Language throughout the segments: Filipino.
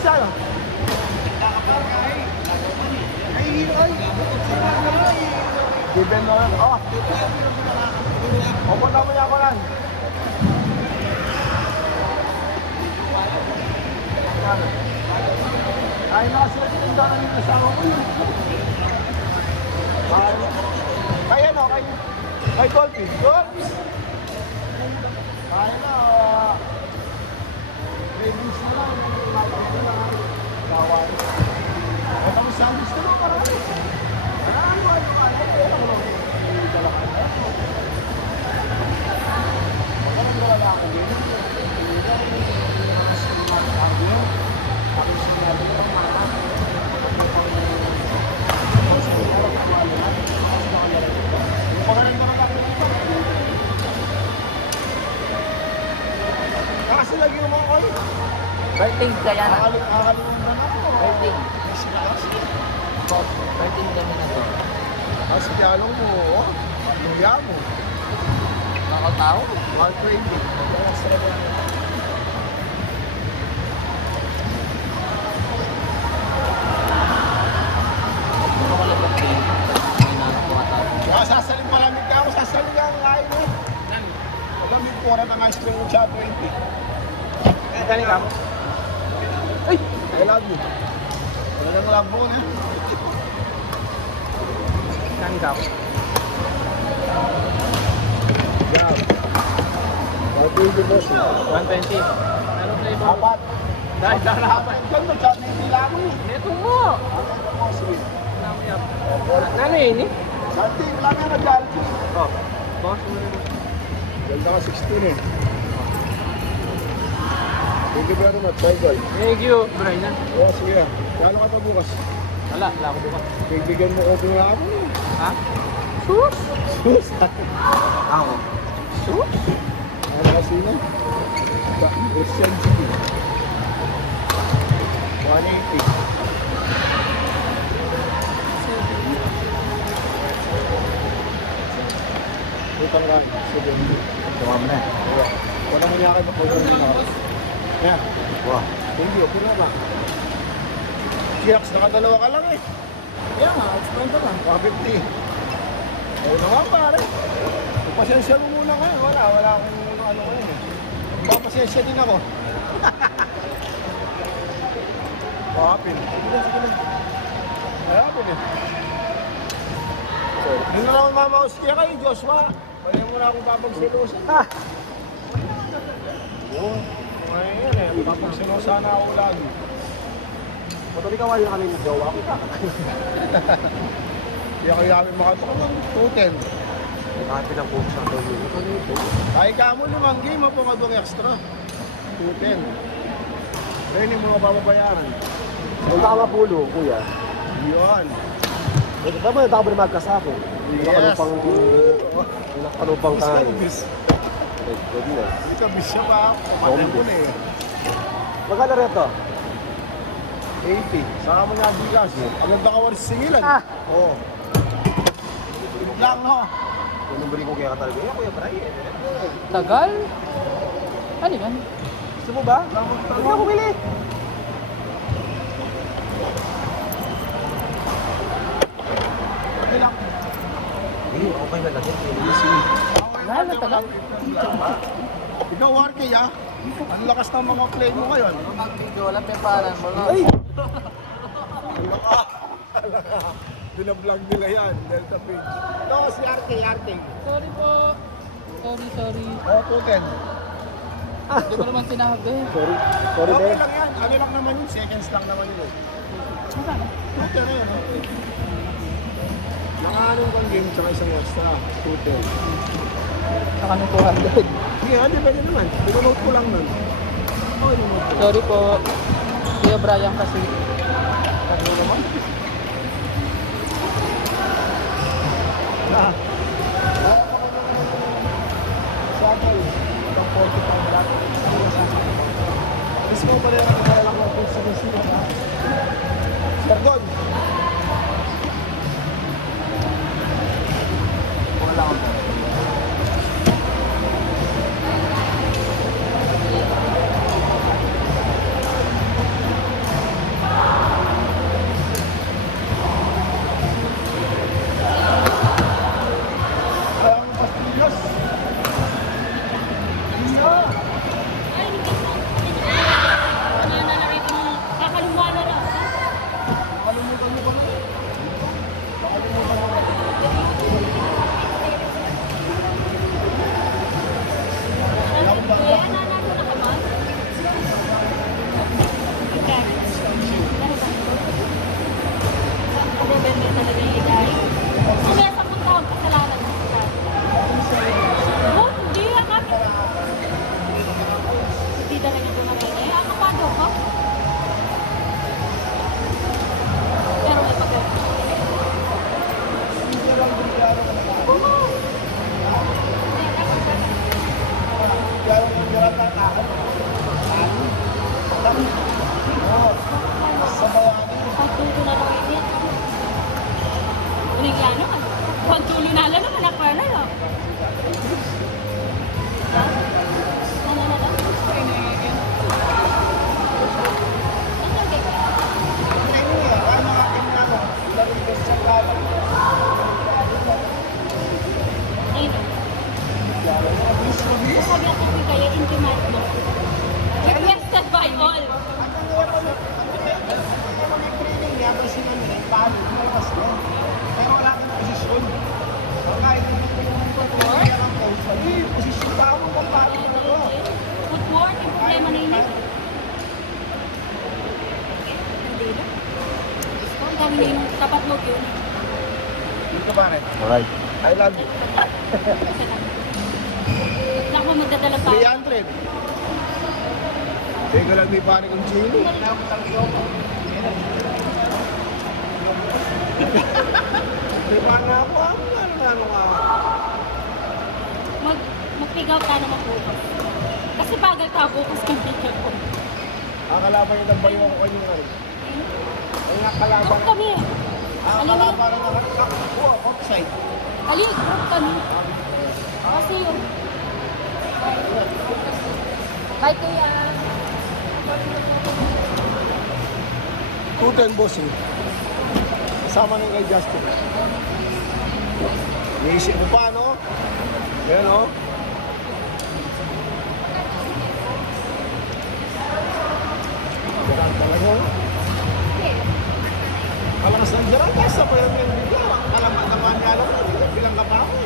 siya. Given mo lang. Oh. Pupunta mo niya ako lang. Ay, nasa tinda na yung kasama ko yun. Kaya no, kaya. Ay, Dolphin. Dolphin! Kaya na. Ratings na lang. Kawan. Ay, kami sandwich na lang parang. Kasi lagi yung mga kayo. Birthday kaya na. Nakakalimutan ako. Birthday. Birthday kami na to. Kasi kaya mo, luya mo. Mga tao. All trading. Sasaling malamig ka ako, sasaling ka ang kain mo. Malamig ko rin ang ice cream ng Cha 20. Galing ka mo? Ay! I love you. Talagang love mo na. Galing ka mo? Yeah. 120 boss. 120. Ano flavor? Apat. Dahil apat. Ganda, Cha 20 lang mo. Ito mo. Ano mo, sweet? Ano yun eh? Santi, wala na nag-alki. Oh. Boss mo rin. Ganda ka 16 eh. Thank you very much, Michael. Thank you, Brian. Oo, sige. Kano ka pa bukas? Wala ako bukas. Bigyan mo ko din ako. Ha? Sus? Sus? Ako. Sus? Ano kasi na? Christian City. 180. Utang ka, 70. Tumam na. Wala mo niya kayo mag-order na ako. Yan. Wow. Thank you. Okay naman. Kiyaks, nakadalawa ka lang eh. Yeah, explain ka lang. 150. Ayun na nga pare. Pasensya mo muna ngayon. Wala akong ano ngayon eh. Papasensya din ako. Papin. Sige na. Papin eh. Hindi na lang mamaus kaya kayo, Joshua. Pwede mo na akong papagsilusan. Oo. Ngayon eh, papagsilusan na ako lagi. Patuloy ka wala kami nagawa ko ka. Kaya kami makatok ng total. Nakapit ang bukas ang doon. Kaya ka mo naman game mo nga doon extra. Total. Kaya hindi mo mababayaran. Kung tama pulo, kuya. Yun. Ito ba yung tabo na magkasako? Yes. Ano pang kain? Bis. Hindi ka bis siya pa. Kumatin ko na eh. Magkano rin ito? 80. Saka mo nga bigas. Ang ganda ka walis singilan. Oo. Lang no. Yung number ko kaya ka talaga. Kuya Bray. Tagal? Ano yan? Gusto mo ba? Hindi ako bili. Okay lang. Hindi, okay na lang. Mahal na tagal. Ikaw, Arke, ah. Ang lakas ng mga play mo ngayon. Mag-video, walang pemparan mo. Ay! Binablog nila yan, Delta Page. Ito, si Arke. Sorry po. Sorry. Oo, Puken. Hindi mo naman sinabi. Sorry, okay lang yan. Ano lang naman yun? Seconds lang naman yun. Okay na yun, okay. Nakaanong kong game tsaka isang extra. Puken. Saka ng 200. Sige, hindi pwede naman. Pinanote ko lang nun. Oo, pinanote ko. Sorry po. Kuya Brian kasi. Ano naman? Ah. Sample. Itong 45 lang. Alis mo pa rin ako kaya lang ng pulsa. Pardon. Wala ako. kami na yung tapat log yun. Dito ba rin? Alright. I love you. Wala ko magdadala pa. 300. Teka lang may pare kong chili. Lima na ako. Ano ka? Mag-pick out ka naman bukas. Kasi bagal ka bukas kung pick out ko. Akalaban yung nagbayo ko kanina rin. Ay nakalaban. Group kami. Alam mo, Akalaban na nakakuha. Outside. group kami. Kasi yun. Bye kuya. 210 bossing. Kasama nung kay Justin. Iisip mo pa, no? Ayan, no? Jarang talaga. Malakas ng jarang. Kasa pa yung bigla. Alamat naman niya lang. Bilang ka pa ako.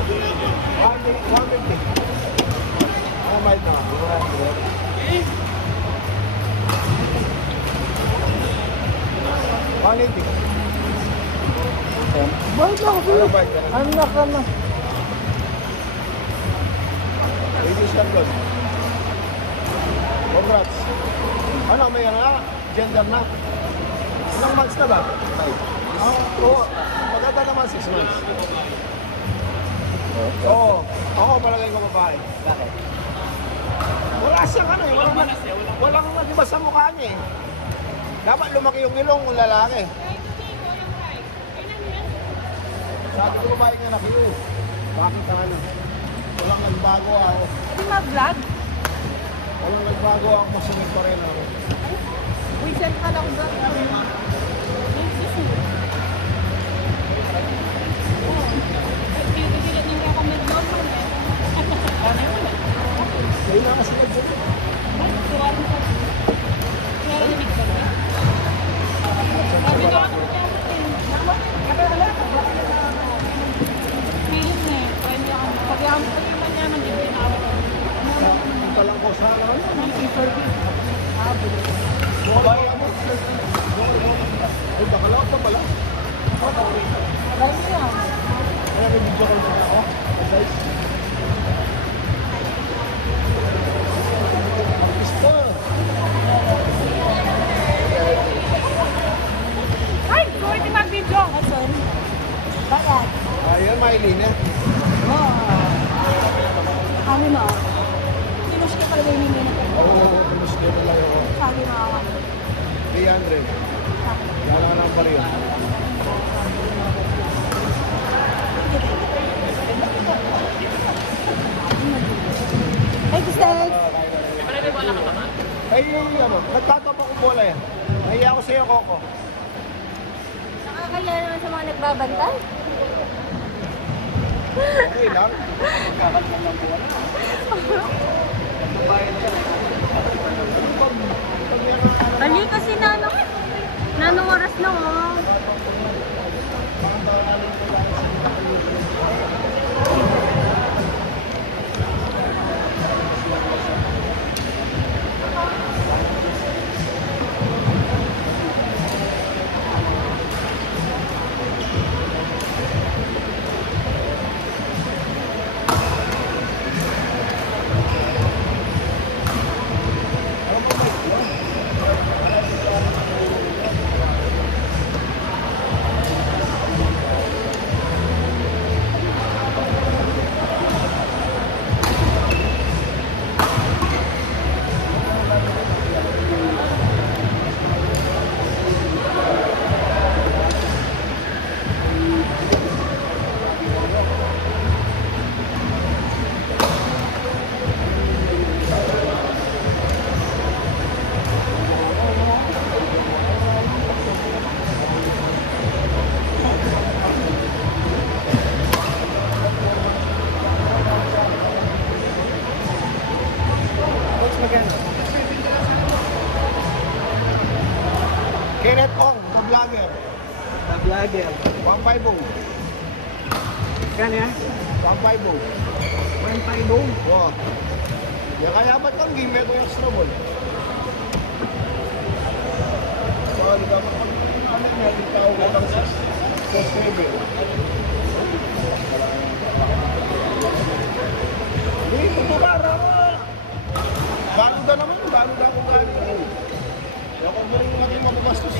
150. Mild na. 180. Bakit na ako sa'yo? Anak ka na. Ladies and gentlemen. Congrats. Ano, may gender na? Ilang months na ba? 5. Oo. Maganda naman 6 months. Oo. Ako palagay ko babae. Bakit? Wala siyang ano eh. Walang nagibas sa mukha niya eh. Dapat lumaki yung ilong ng lalaki. Sabi ko lumayan nga na kayo. Bakit ka ano? Walang nagbago ako. Hindi mag-vlog? Walang nagbago ako. Masunod pa rin ako. Uy, send ka lang vlog. Kayo na kasi nagsabi. Palang ko sa ano? Babae mo. Ay, bakalaw pa pala. Kaya may video call pa ako. Guys. Artista. Ay, sorry di mag-video. Oh, sorry. Bakit? Ayun, Maylene eh. Ano na? Sinush ka pala yung hindi na pala. Oo, tulos din na lang ako. Sabi na ako. 300. Kaya lang pa rin. Ay, Gustek! Ay, ano, nagtatapa ko bola yan. Nahiya ko sa'yo, Coco. Nakakaya naman sa mga nagbabantay. Okay lang. Bali kasi nanong oras na oh. Kenneth Ong, the vlogger. Vlogger. 150. Kano yan? 150. 150. Oo. Yan kaya ba't kang gamer ko yung extra ball? Wala ka driver. Hindi, para balo na naman, balo na ako galing. Kaya kung mo rin natin mabugastos.